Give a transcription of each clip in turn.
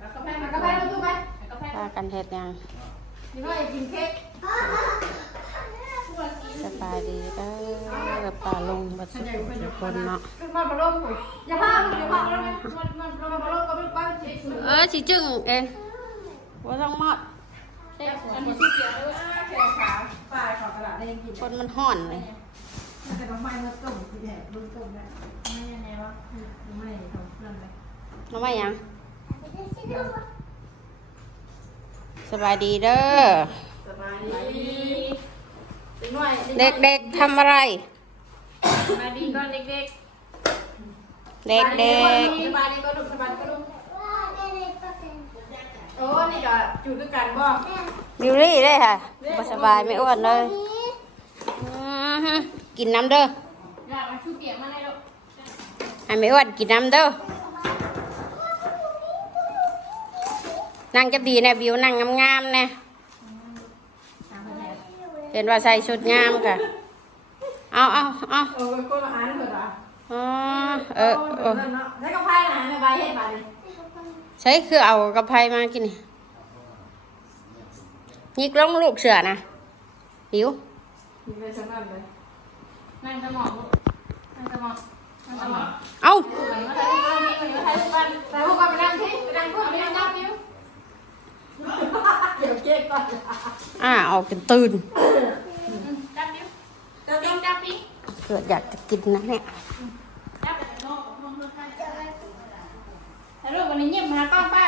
แล้วก็แพงมันก็แพงมันตู้ไปแล้วก็แพงพากันเฮ็ดหยังนี่ก็กินเค้กสบายดีเด้อกับป่าลงบัดสุขทุกคนเนาะมันมาลงผมอย่าพาอย่าพามันมันมันมันมาลงก็ไม่ไปเฉยเออสิจึงเองบ่ต้องมอดอันนี้ชื่อเกี่ยวเลยแขกขาฝ่ายของกระดาษได้ยังกินคนมันห่อนเลยแต่น้ำมันมันต้มคือแบบรุ่นต้มได้ไม่ยังไงวะไม่ทำเพื่อนเลย น้องไม่หยังสบายดีเด้อสบายดีเด็กน้อยเด็กๆทำอะไร สบายดีก่อนเด็กเด็กสบายดีก็ลูกสบายก็ลูกโอ้นี่ก็จุดด้วยกันบ่ๆบิวลี่ได้ค่ะบ่สบายไม่อ้วนเลยอื้อหือกินน้ำเด้ออยากมาชูเปียกมาให้ลูกให้ไม่อ้วนกินน้ำเด้อ นั่งจะดีแนะบิวนั่งงามๆแนะเห็นว่าใส่ชุดงามกะเอาเอาเอาเออก็อาหารเถอะอะอ๋อเออเออแล้วก็พายอาหารในใบให้บาดเลยใช้คือเอากระเพรามากินนี่ยิกลงลูกเสือนะหิวมีไปสักนั่นเลยนั่งสมองนั่งสมองนั่งสมองเอาเหมือนว่าไทยก็มีเหมือนว่าไทยทุกวันแต่พวกกันไปนั่งที่ไปนั่งพูดไปนั่งนับนิ้ว เดี๋ยวเก๊กก่อนอ่าออกจนตื่น จับนิ้วจับนิ้วจับนิ้วเกิดอยากจะกินนะเนี่ยจับไปนอกนอกนอกใครแต่ลูกวันนี้เงียบมาป้าป้า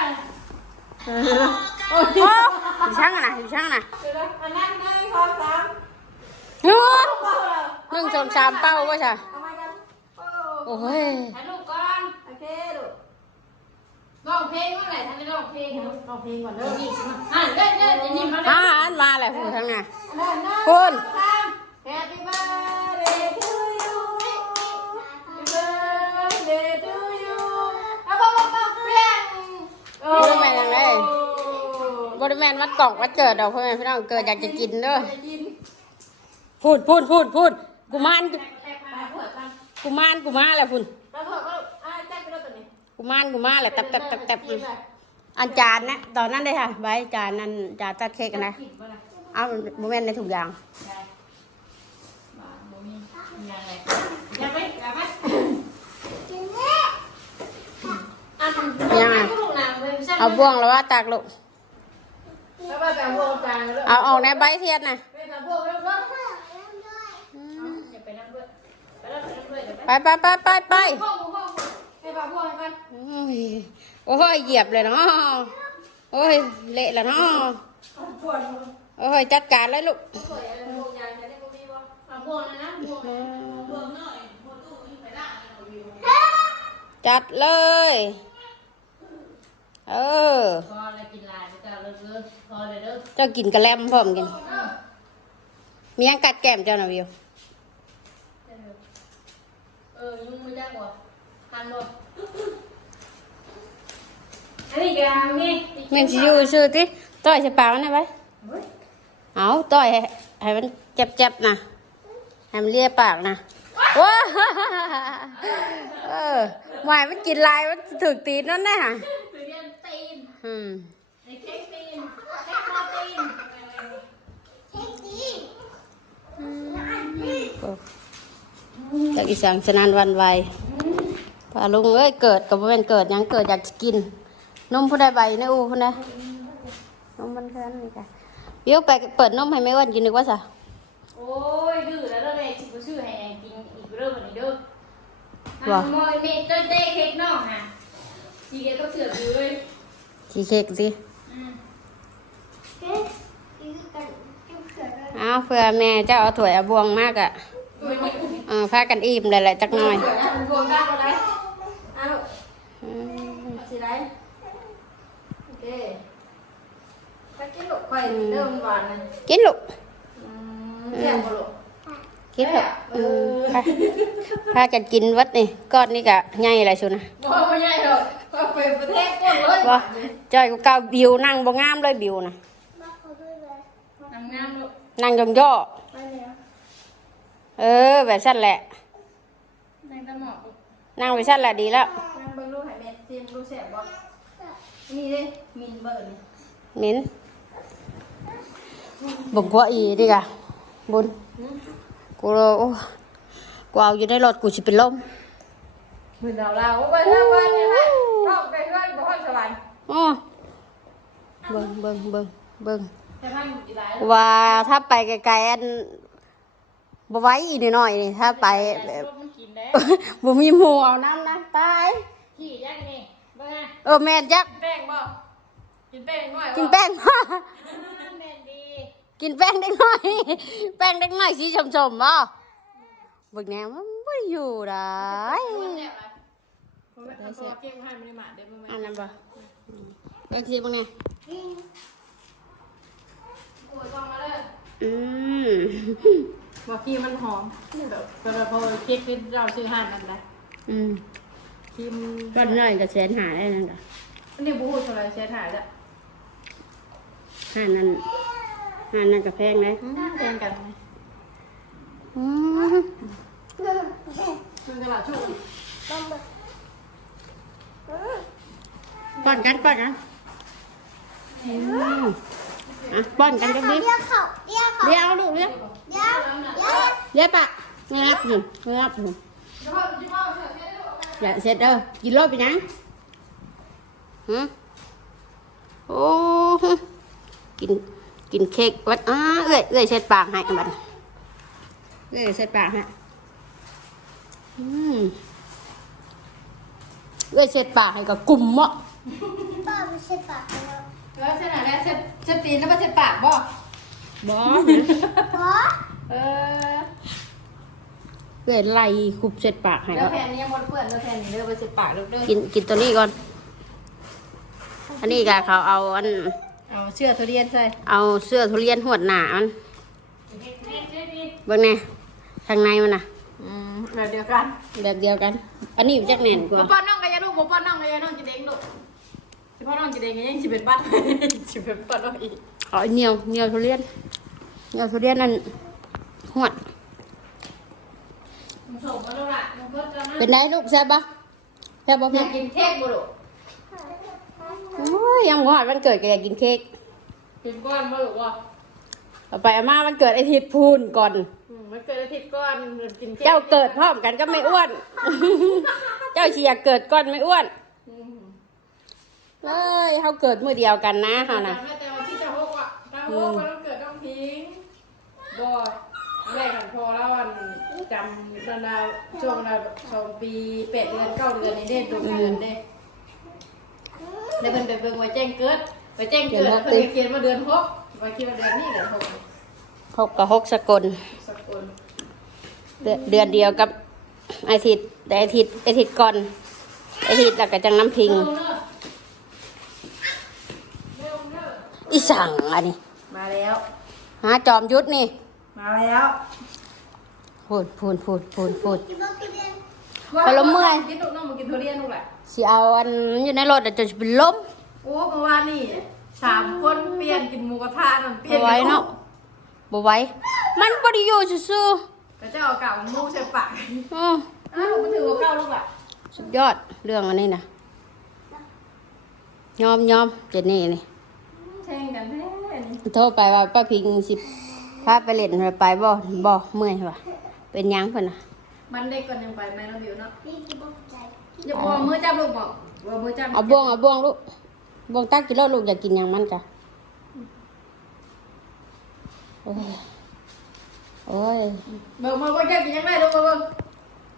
โอ้ยช่างอะนะอยู่ช่างอะนะเดี๋ยวอันนั้นหนึ่งสองสามหนึ่งเป้าเลยหนึ่งสองสามเป้าว่าใช่เอามากันโอ้ย ถ่ายรูปก่อนโอเคลูก ร้องเพลงเมื่อไหร่ท่านจะร้องเพลงร้องเพลงก่อนเด้อนี่สิมาอะเด้อเด้อจะยิ้มมาเด้ออ่าอันมาแหละพูดทั้งน่ะหนึ่งหนึ่งคุณสองสาม Happy birthday to you Happy birthday to you เอาบอกบอกบอกเพียงบริแมนยังไงบริแมนวัดกล่องวัดเกิดดอกพ่อแม่พี่น้องเกิดอยากจะกินเด้อจะกินพูดพูดพูดพูดกูมานแตกมาเผื่อกันกูมานกูมาแหละพูดแล้วเผื่อก็ กูมานกูมาแหละตับตับตับตับอันจานนะตอนนั้นเลยค่ะใบจานนั้นจานตัดเค้กอะนะกินบ่ล่ะเอาโมเมนในถุงยางได้บ้าบ่มีมีอะไรอย่าไปอย่าไปอะทำยังไงลูกหนังเลยไม่ใช่เอาบ่วงแล้วว่าตากลูกแล้วว่าแต่พวกจางแล้วเอาออกในใบเทียนนะไม่แต่พวกเรื่องเรื่องอย่าไปนั่งด้วยไปแล้วไปนั่งด้วยเดี๋ยวไปไปไปไปไปไปห้องห้องให้พาพวกให้กันโอ้ยโอ้ยเหยียบเลยเนาะโอ้ยเละแล้วเนาะปวดโอ้ยจัดการเลยลูกปวดอะไรพวกยางจะได้บ่มีบ่เอาพวกนะนะพวกพวกน้อยพวกตู้นี่ไปละเอาวิวจัดเลย เออพอแล้วกินลายไปจ้าเลิกเลิกพอเลยเด้อเจ้ากินกระแลมพร้อมกินมียังกัดแก้มเจ้าหน่ะวิวเออยุ่งไม่ได้กว่าทานหมด อันนี้ก็นี่เมนสิอยู่ซื่อติต่อยใส่ปากมันได้ไหมเอาต่อยให้ให้มันเจ็บๆนะให้มันเลียปากนะว้าเออหมายมันกินลายมันถึกตีนนั่นแน่ะไปเรียนตีนอืมในเค้กตีนเค้กโปรตีนจากอีสานสนานหวันไหวพาลุงเอ้ยเกิดกับบ่แม่นเกิดหยังเกิดอยากจะกิน นมผู้ใดใบในอูพุ่นนะนมมันแค่นั้นนี่ค่ะเดี๋ยวไปเปิดนมให้แม่อ้วันกินนึกว่าซะโอ้ยดื้อแล้วเด้อแม่สิบ่ซื้อให้แอนกินอีกเด้อบัดนี้เด้อว่ามอยเมตเต้เต้เค้กน้องฮะสิเกต้องเสือกอยู่เลยขี้เค้กสิอืมอ้าวเพื่อแม่เจ้าเอาถ้วยเอาบวงมากอะโอ้ยนี่อ่าพากันอิ่มเลยแหละจักหน่อยเดี๋ยวนะรวมได้บ่ได้เอาลูกอืมเอาสิได้โอ เคไปกินลูกข่อยเริ่มหวานนะกินลูกอืมแซ่บบ่ลูกกินลูกอืมพาพากันกินวัดนี่ก้อนนี่กะใหญ่อะไรชุนะบ่บ่ใหญ่หรอกก็ไปประเทศก้นเลยว่าจอยกูเก่าบิวนั่งบ่งามเลยบิวนะงามๆลูกนั่งยองย่อไปแล้วเออแบบสั้นแหละในตะหมอกลูกนั่งไปสั้นแหละดีแล้วนั่งเบิ่งลูกให้แม่ซิมลูกแซ่บบ่ นี่เลยมินเบิร์นเหม็นบ่กว่าอีดิกะบุญกูรอโอ้กูเอาอยู่ในรถกูสิเป็นลมเหมือนเราเราไปทำบ้านเนี่ยฮะเข้าไปเพื่อนกับพ่อสวรรค์อ้อเบิ่งเบิ่งเบิ่งเบิ่งจะทำกี่ไรว่าถ้าไปไกลๆอันบ่ไหว้อีกหน่อยนี่ถ้าไปแบบมันกินได้บ่มีหมู่เอาน้ำนะตาย ขี่ยังนี่บ้า เออแม่นจักแป้งบ่กินแป้งหน่อยกินแป้งมาแม่ดีกินแป้งเด็กน้อย แป้งเด็กน้อยสีชมๆบ่เบิ่งแนวมันบ่อยู่ได้ผมเอาตัวเก่งให้ไม่ได้มาเดี๋ยวมึงอันนั้นบ่อืมเบิ่งสิเบิ่งแน่กูจองมาเลยอืมบอกกี้มันหอมแบบแบบพอเค้กที่เราซื้อห้านนั่นนะอืม ครีมก้อนน้อยก็แสนหาได้นั่นก็อันนี้บูฮูเท่าไรเสียถ่ายละห้านั้นห้านั้นก็แพงเลยแพงกันไหมอืมซื้อตลาดชุกป้อนกันป้อนกันอืมอะป้อนกันกับดิเรียกเขาเรียกเขาเดี๋ยวเอาลูกเดี๋ยวเรียกเรียกเดี๋ยวปะงับหนึ่งงับหนึ่งเฉพาะเฉพาะเสื้อเสื้อได้หรออย่าเสร็จเด้อกินรอ บไปยังฮะโอ้หึกินกินเค้กวัดอ้าเอ้ยเอ้ยเสร็จปากให้บัดเอ้ยเสร็จปากให้อืมเอ้ยเสร็จปากให้กับกลุ่มเมาะป้าไม่ใช่ปากแล้วแล้วเส้นอะไรเส้นเส้นตีนแล้วมันเส้นปากบ่บอเพราะเอ อเอ้ยไล่คุบเสร็จปากให้แล้วก็แผ่นนี้ยังบนเปื้อนแล้วแผ่นนี้เด้อไปเส้นปากเด้อเด้อกินกินตัวนี้ก่อน อันนี้ก็เขาเอาอัน เอาเชือกทุเรียนใส่เอาเสื้อทุเรียนหวดหนามันเบิ่งแน่ข้างในมันน่ะ อืมแบบเดียวกันแบบเดียวกัน อันนี้จักแน่นกบ่ว่าป้อนน้องกันยาลูกบ่ป้อนน้องกันยาน้องกินเองลูกสิพ่อน้องกินเองยังสิเป็นบัตรสิเป็นบัตรน้องอีกเอาเหนียวเหนียวทุเรียนเหนียวทุเรียนนั่นหวดมึง ส่งมาลูกละมึงก็จะมาเป็นไงลูกแซ่บปะแซ่บปะอพี่ยากกินเค้กบ่ลูกโอ้ยยังหอดวันเกิดแกอยากกินเค้กกินก้อนบ่ลูกวะเอาไปอาม่าวันเกิดไอทิดพูนก่อน อืมมันเกิดอาทิตย์ก้อนกินเค้กเจ้าเกิดพร้อมกันก็ไม่อ้วน เจ้าเชียเกิดก่อนไม่อ้วนอืมเลยเขาเกิดมือเดียวกันนะเขานะจำได้แต่วันที่จะหกอะถ้าหกก็ต้องเกิดต้องทิ้งบ่แรกกันพอแล้ววัน จำตอนเราช่วงเราสองปีแปดเดือนเก้าเดือนในเด็ดดวงเดือนเด็แล้วเพิ่นไปเบิ่งไว้แจ้งเกิดไปแจ้งเกิดเพิ่นเขียนมาเดือนหกไว้คิดว่าเดือนนี้เดือนหกหกกับหกสกลสกุลเดือนเดือนเดียวกับอาทิตย์แต่อาทิตย์อาทิตย์ก่อนอาทิตย์แล้วก็จังน้ำพิงเร็วเนอะเร็วเนอะอีสั่งอันนี้ มาแล้วหาจอมยุทธนี่ มาแล้ว พูดพูดพูดพูดพูดกินบ้างกินเรียนพอละเมื่อย กินลูกน้องมากินทุเรียนลูกแหละสิเอาอันอยู่ในรถอะจะเป็นลมโอ้เมื่อวานนี่สามคนเปลี่ยนกินหมูกระทะนั่นเปลี่ยบ่นไหว้เนาะบ่ไหว้มันบ่ได้อยู่ซื่อแต่เจ้าเอาเก่าหมูใส่ปากๆอืออ้าวลูกมันถือว่าเก่าลูกอะสุดยอดเรื่องอันนี้นะยอมยอมเจนนี่นี่แทงกันแท้นี่โทรไปว่าป้าพิงสิพาไปเล่นไปบ่บ่เมื่อยว่ะ เป็นหยังเพิ่นน่ะมันเด็กก่อนยังไปไหมน้องบิวเนาะนี่กินบ้างใจอย่าพอมือจับลูกบอกว่ามือจับเอาบ่วงเอาบ่วงลูกบ่วงตักกินแล้วลูกอยากกินหยังมันจ้ะโอ้ยโอ้ยเบิ่งมาว่าแกกินยังไงลูกมาเบิ่ง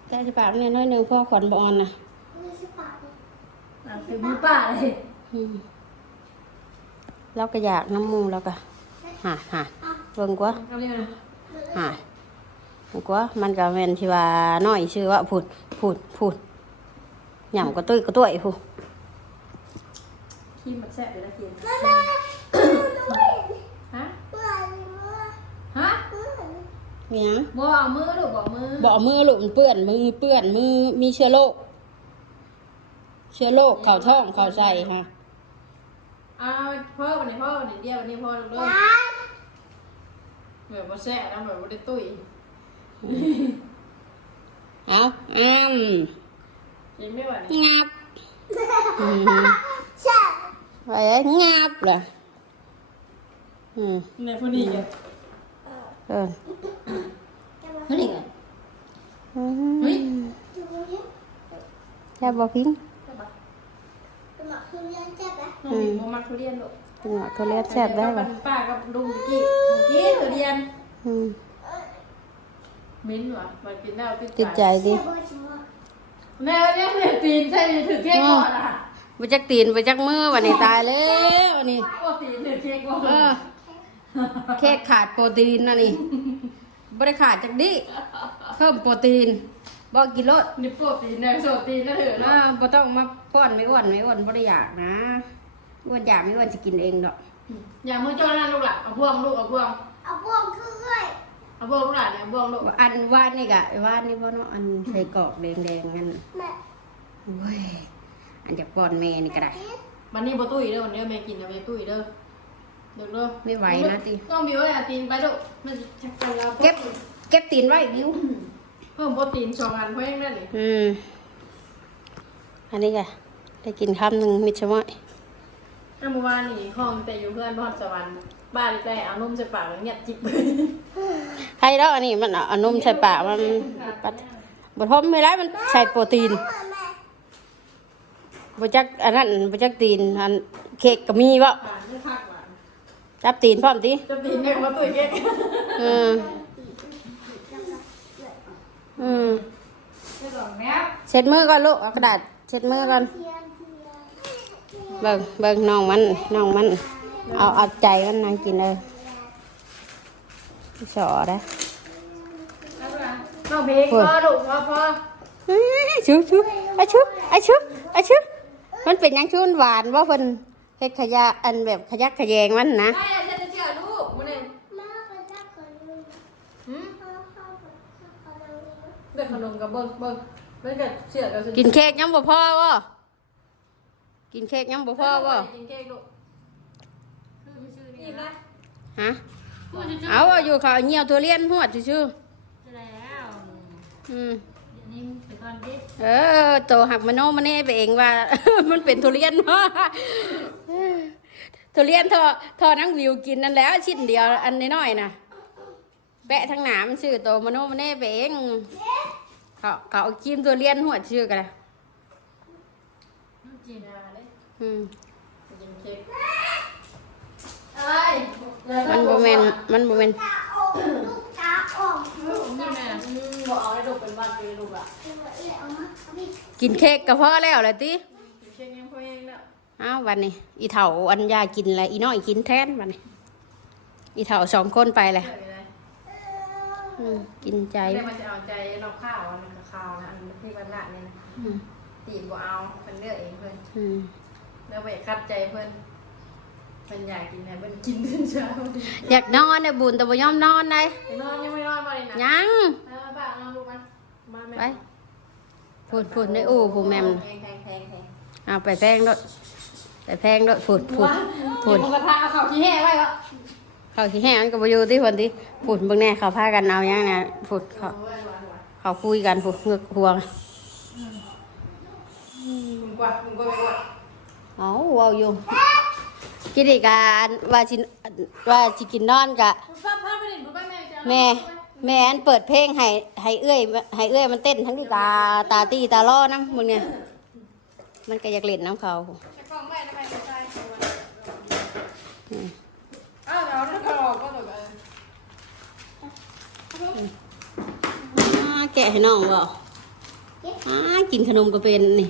แกจะปากเนี่ยน้อยหนึงพ่อขวัญบ่อ่อนน่ะไม่ใช่ปากเลยอะคือมือป้าเลยอืมเราก็อยากน้ำมูแล้วก็หาหาเบิ่งกว่าเขาเรียกอะไรหาเบิ่ง กว่ามันก็แม่นที่ว่าน้อยชื่อว่าพูดพูดพูดหย่ำก็ตุ้ยก็ตุ้ยพูดขี้มันแซ่บเลยนะกินแม่แม่ด้วยฮะเมื่อเมื่อฮะเมื่อมีหยังบ่เอามือลูกบอกมือบ่เอามือลูกมันเปื้อนมือเปื้อนมือมีเชื้อโรคเชื้อโรคเข่าท้องเข่าใส่ฮะเอาพ่อวันนี้พ่อวันนี้เดียววันนี้พ่อลูกเลยร้านแบบว่าแซ่บนะแบบว่าได้ตุ้ย เอาอ้ำกินไม่ไหวงับอืมใช่ไว้ให้งาบเลยอืมในพอดีกันเออพอดีกันอืมเฮ้ยดูดิแค่บ่พิงสมัครคือเรียนเจ็บไหมน้องมีโมมักทุเรียนลูกเป็นหมอทุเรียนแซ่บได้ป่ะป่ะป้ากับลุงกี้ลุงกี้ทุเรียน อืม มิ้นท์วะมันกินได้ติดติดใจเจ็ดิบบ่ชิมะแม่วันนี้เรียนตีนใช่ถือเค้กก่อนอะไปจักตีนไปจักมือวันนี้ตายเลยวันนี้โอ้ตีนถือเค้กก่อนเออเค้กขาดโปรตีนนะนี่บ่ได้ขาดจากดิเพิ่มโปรตีนบ่กินรสนี่โปรตีนเนี่ยโซตีนนะเถอะอ่าเนาะบ่ต้องมาป้อนไม่อ้วนไม่อ้วนบ่ได้อยากนะอ้วนอยากไม่อ้วนจะกินเองดอกอย่ามือจ้อนั่นลูกหล่ะเอาบ่วงลูกเอาบ่วงเอาบ่วงคือเอ้ย เอาบ่วงลูกหล่ะเนี่ยบ่วงลูกอันวาดนี่กะวาดนี่บ่เนาะอันใส่กรอกแดงๆนั่นแม่โอ้ยอันจากป้อนแม่นี่ก็ได้ วันนี้บ่ตุ้ยเด้อวันนี้แม่กินนะแม่ตุ้ยเด้อเดี๋ยวเด้อไม่ไหวนะติ ต้องบิวไอ้ตีนไปลูกมันจะชักกันแล้วเก็บเก็บตีนไว้นิ้วเพิ่มโปรตีนสองอันเพิ่มได้เลยอืมอันนี้ก็ได้กินคำหนึ่งมิดชะมอยถ้าเมื่อวานนี่ห้องแต่อยู่เพื่อนพอดสวรรค์ บ้านใกล้เอานุ่มใส่ปากแล้วเงียบจิบเลยให้แล้วอันนี้มันเอาเอานมใส่ปากมันปัดบทมไม่ได้มันใส่โปรตีนแม่แม่บจักอันนั้นบจักตีนอันเค้กก็มีวะหวานไม่พักหวานจับตีนพร้อมติจะตีนเนี่ยมาตุ้ยเก๊กอืมอืมไม่สองแม่เช็ดมือก่อนลูกเอากระดาษเช็ดมือก่อนเทียนเทียนเบิ่งเบิ่งน้องมันน้องมัน เอาเอาใจมันนางกินเลยสอได้น้องเพลงพอลูกพอพอชุบชุบไอชุบไอชุบไอชุบมันเป็นยังชุบหวานว่าเพิ่นเฮ็ดขยะอันแบบขยักขยงมันนะเกมันเองแม่ไปจับคนนึงหืมพ่อพ่อไปจับคนนึงเด็กขนมกับเบิ้งเบิ้งเบิ้งกับเชื่อกับกินเค้กยังบ่พ่อวะกินเค้กยังบ่พ่อวะกินเค้กลูก อิ่มนะฮะเอาอะอยู่เขาเหี่ยวทุเรียนหวดซื่อแล้วๆอืมนี่ไปก่อนดิเออโตหักมโนมาเน่ไปเองว่า มันเป็นทุเรียนวะทุเรียนทอทอนังวิวกินนั่นแหล้วชิ้นเดียวอันน้อยๆนะแปะทั้งหนามนชื่อโตมโนมาเน่ไปเองเขาเขาเอากิมทุเรียนหัวชื่อกันละจีนาเลยอืมกินเค้กเอ้ย มันโบแมนมันโบแมนตาออกลูกตาออกลูกนี่แม่บอกเอาให้ลูกเป็นวันเป็นลูกอะเอ้ยเอามาเอาไปกินเค้กก็พอแล้วแหละติกินเค้กยังพอเองแล้วอ้าววันนี้อีเถาอันยากินอะไรอีน้อยกินแทนวันนี้อีเถาสองคนไปเลยเกิดอะไรอืมกินใจเรียกมันจะเอาใจเราข้าวอันนั้นข้าวนะอันที่วันละเนี่ยนะอืมตีบ่เอาเป็นเลือกเองเพื่อนอืมแล้วไปคัดใจเพื่อน เพื่อนอยากกินอะไรเพื่อนกินถึงเช้าอยากนอนเนี่ยบุญแต่บ่ยอมนอนเลยนอนยังไม่นอนมาเลยนะยังแล้วป้านอนลูกมันมาแม่ไปพูดพูดในอู่พูดแมมแพงแพงแพงแพงเอาไปแพงด้วยไปแพงด้วยพูดพูดพูพูดดกระทะเอาข้าวขี้แห้ไว้ก็เขาขี้แห้งก็บ่อยู่ที่คนที่พูดเบิ่งแน่เขาพากันเอาหยังน่ะพูดเขาเขาคุยกันพูดเงือกหัวมึงกว่ามึงกว่าไปกว่าเอาเว้าอยู่ กินอีกการว่าสิว่าสิกินนอนกะป้าพาไปดิป้าแม่จะแม่แม่อันเปิดเพลงให้ให้เอื้อยให้เอื้อยมันเต้นทั้งที่ตาตาตีตาล่อนะมึงเนี่ยมันก็อยากเล่นน้ำเขาจะกล้องแม่ทำไมไม่ใช่อ้าวเราเนี่ยเราก็ตัวกันอ่าแกะให้น้องบ่อ่ากินขนมก็เป็นนี่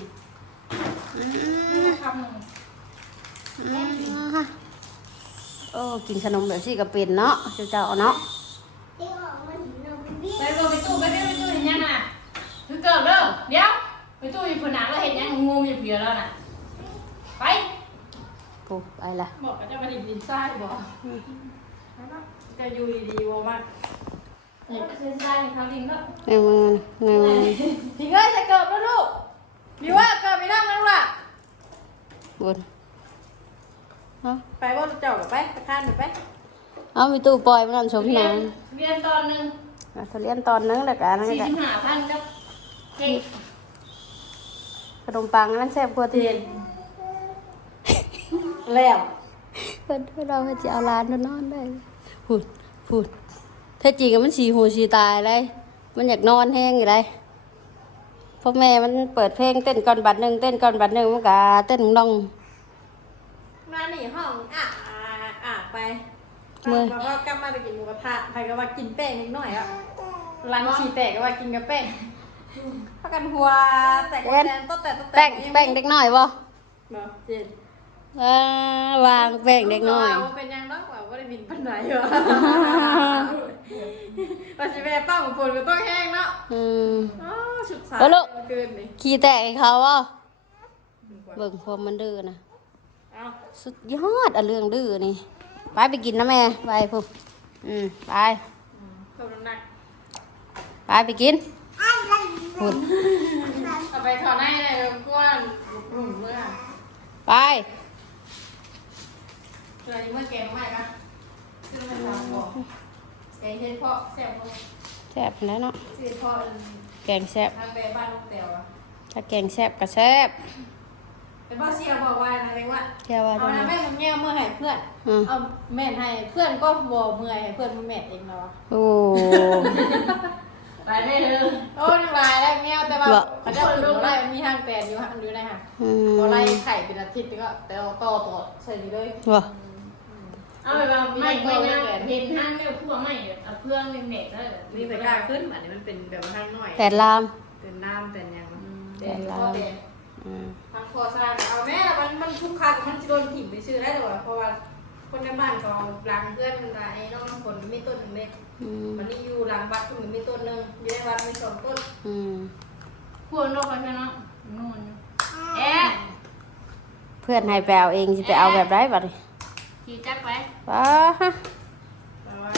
โอ้กินขนมแบบซี่ก็เป็นเนาะเจ้าๆเนาะเอ้ยออกมาหนีเราไปวิ่งไปตัวไปตู้ไปเด้ไปตู้เห็นยังน่ะคือเกิดเด้อเดี๋ยวไปตู้อยู่ผนังแล้วเห็นยังงูอยู่เพียแล้วน่ะไปกูไปละบอกกันจะมาดินดินทรายบอกจะอยู่ดีๆวมากนี่เส้นทรายเขาดินก็ในมือในมือพี่เอ้ยจะเกิดแล้วลูกมีว่าเกิดไปนั่งนั่งล่ะบน เอาไปว่าเจ้ากับไปไปข้านไปเอามีตู้ปล่อยมันนอนชมเรียนานงเรียนตอนหนึ่งเขาเรียนตอนนึงแล้วกันนั่นสี่ก็สิบห้าพันครับเก่งขนมปังนั่นแซ่บกว่าเรีที่ยนเอแล้วเพิ่นเพิ่นเราจะเอาหลานมานอนได้พูดพูดแท้จริงอะมันสีหูสีตายเลยมันอยากนอนแห้งอยู่เลยพ่อแม่มันเปิดเพลงเต้นก่อนบัดหนึ่งเต้นก่อนบัดหนึ่งมันก็เต้นน้อง มาหนีห้องอะอะไปเมื่อยแล้วก็กลับมาไปกินหมูกระทะใครก็ว่ากินแป้งนิดหน่อยอะร้านชีแตกก็ว่ากินกับแป้งพักกันหัวแตกแตนต้นแตกต้นแตแป้งกแป้งเด็กน้อยบ่เนาะเจ็ดเออวางแป้งเด็กน้อยเราเป็นยังน้องกว่าก็ได้บินปันไหนวะปัจจุบันป้าของฝนก็ต้องแห้งเนาะอืมอ๋อสุดสายเอาลูก เกินนี่ขี้แตกให้เขาบ่เบิ่งพอมันดื้อนะเอา สุดยอดอะเรื่องดื้อนี่ ไปไปกินนะแม่ ไปพุ่นอืมไปเพิ่มน้ำหนักไปไปกินพุ่นเอาไปถอดให้เลยกวนหนุ่มเมื่อไปเจอเมื่อแกงใหม่ปะซื้อมาสามบอกแกงเห็ดเพาะแซ่บเพาะแซ่บแล้วเนาะซื้อเพาะแกงแซ่บทางไปบ้านลูกแต๋วอะถ้าแกงแซ่บก็แซ่บ แต่พ่อเชียร์บอกว่าอะไรว่าแค่ว่าเอาจังนะได๋แม่มันแง่เมื่อให้เพื่อน อืมเอาแม่นให้เพื่อนก็บอเมื่อยให้เพื่อนมาแม่นเองแล้วอะโอ้ ไปได้เลยโอ้ยลายแล้วแง่แต่ว่าเหรอเขาจะลูกไล่มีห้างแตนอยู่ห้างอยู่ในห้างอืมเขาไล่ไข่เป็นอาทิตย์ก็แต่เอาต่อต่อใส่นี่เลยว่ะเอาไปว่าไม่ไม่นะเห็นห้างเนี่ยพวกไม่เอาเพื่องเน็ตๆแล้วมีแต่กล้าขึ้นอันนี้มันเป็นแบบห้างน้อย แต่ลาม เป็นน้ำเป็นยัง แต่เป็นละข้อแดงอืม ทางคอสร้างเอาแม่ละมันมันทุกครั้งมันจะโดนถิ่มไปซื้อได้เลยเพราะว่าคนในบ้านเขาหลังเพื่อนมันไอ้น้องน้ำฝนมีต้นหนึ่งเลยอืมมันนี่อยู่หลังวัดคุณมีต้นหนึ่งอยู่ในวัดมีสองต้นอืมพวกนกไปใช่เนาะนู่นเอ๊ะเพื่อนให้ไปเอาเองสิไปเอาแบบไรบัดนี้ขี่จักไปป้าฮะเอาไว้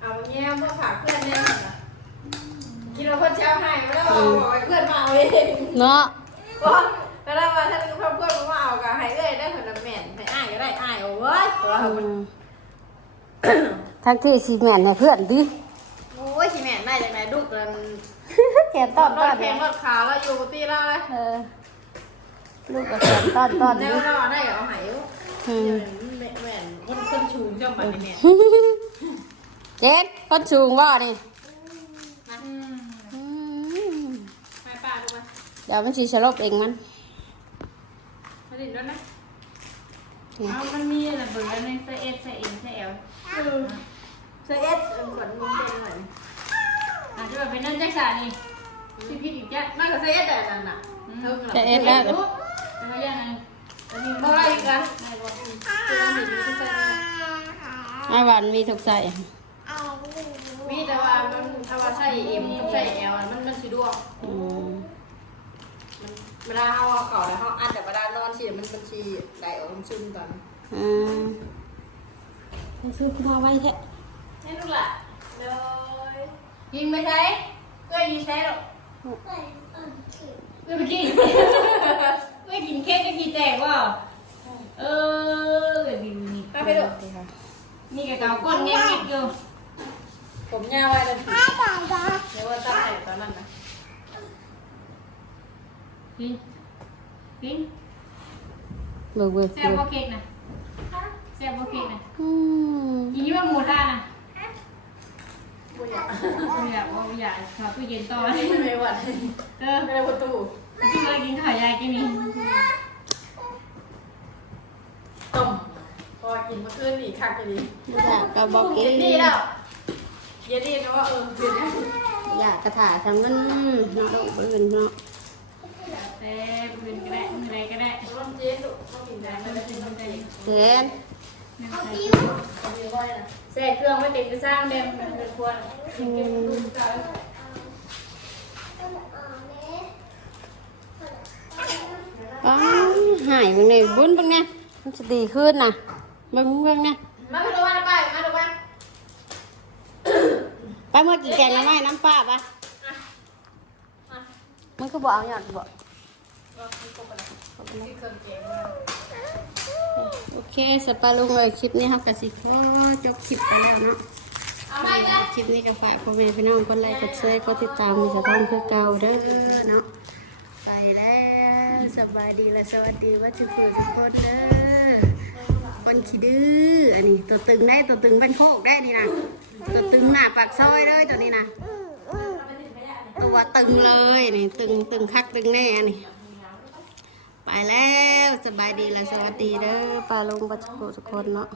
เอาเงี้ยเมื่อฝากเพื่อนเนี่ยคิดว่าเพื่อนเช้าให้แล้วเอาบอกให้เพื่อนมาเอาเองเนาะ เพราะแล้วว่าถ้าเพื่อนเพื่อนมาเอาก็ให้เอ้ยได้ผลแม่นให้อ้ายก็ได้อ้ายเอาเว้ยตัวอืมันมทั้งที่ซีแมนให้เพื่อนดิโอ้ยขี้แม่นได้จากไหนดุกันแขนต้อนรต้อถนเพลงรถขาแล้วอยู่กับตีเราเลยเออลูกกับแขนต้อนต้อนแล้ดิวเราได้เอาหายอยู่อืมแม่แม่นคนคนชูงจังบัดนี้เนี่ยเจ๊ดคนสูงว่านี่อืม ไปป้าดูไป เดี๋ยวมันสีสลบเองมันมาดินด้วยนะเอามันมีระเบิดในเซเอสเซเอ็นเซเอลเซเอสขวัญมึงเป็นหน่อยอาจจะแบบเป็นนั่นจักสานี่สิผิดอีกจ้ะน่าจะเซเอสแต่นั่นน่ะเท่ากับจะเอ็ดแล้วแต่ว่าอย่างนั้นอันนี้บ่ได้อีกนะได้บ่คือมันมีอยู่ที่ใส่ไอ้วันมีทุกใส่เอาหนึ่งมีแต่ว่ามันถ้าว่าใช่เอ็มกับใช่เอลมันมันสิดวงอืมมัน เวลาเฮาเอาเก่าแล้วเฮาอันแต่เวลานอนสิมันมันสิได้ออกมันซึมตอนอืมให้ซื้อมาไว้แท้นี่ลูกล่ะเลยยิงไปใช้ก็ยิงใช้หรอกเปิดเปิดถือเมื่อกี้เมื่อกินเค้กก็ขี่แตกว่าเออแบบนี้ไปไปดูนี่กับเกาก้นแง่ๆอยู่ผมยาวไว้เลยถ้าต่อต่อเดี๋ยวว่าตั้งแต่ตอนนั้นนะ กิน กินเบิกเบิกแซ่บบ่เค้กนะแซ่บบ่เค้กนะอืมกินยี่ว่าหมูท่านะบุญอยากไม่อยากว่าไม่อยากขอตู้เย็นต่อไม่ไม่หวัดเออไม่ได้ประตูที่เรากินข้าวยายกินนี่ต้มพอกินเมื่อคืนนี่คักจะดีอยากกระบอกเอเย็งนดีแล้วเย็นดีนะว่าเออเย็นดีอยากกระถาทำมันน้องดอกปืนเนาะแต่มือก็ได้มือใดก็ได้ต้มเจ๊ดุต้มกินแดงไม่ได้กินมันได้เห็นเอาปิ้วมีไว้นะ ใส่เครื่องไว้เต็มจะสร้างเดิมเป็นควรอืมเอาเนี้ยอ้าวหายบางเนี่ยบุญบางเโอเคสปาลุงเลยคลิปนี้ครับกสิขอจบคลิปไปแล้วเนาะคลิปนี้ก็ฝากพ่อแม่พี่น้องกดไลค์กดแชร์กดติดตามมีสถานคือเก่าเด้อเนาะไปแล้วสบายดีและสวัสดีว่าทุกคนทุกคนเด้อคนขี้ดื้ออันนี้ตัวตึงได้ตัวตึงเป็นโคกได้นี่นะตัวตึงหน้าปากซอยเลยตัวนี้นะตัวตึงเลยนี่ตึงตึงคักตึงแน่นี่ แล้วสบายดีและสวัสดีเด้อปลาลุงปลาทุกคนเนาะ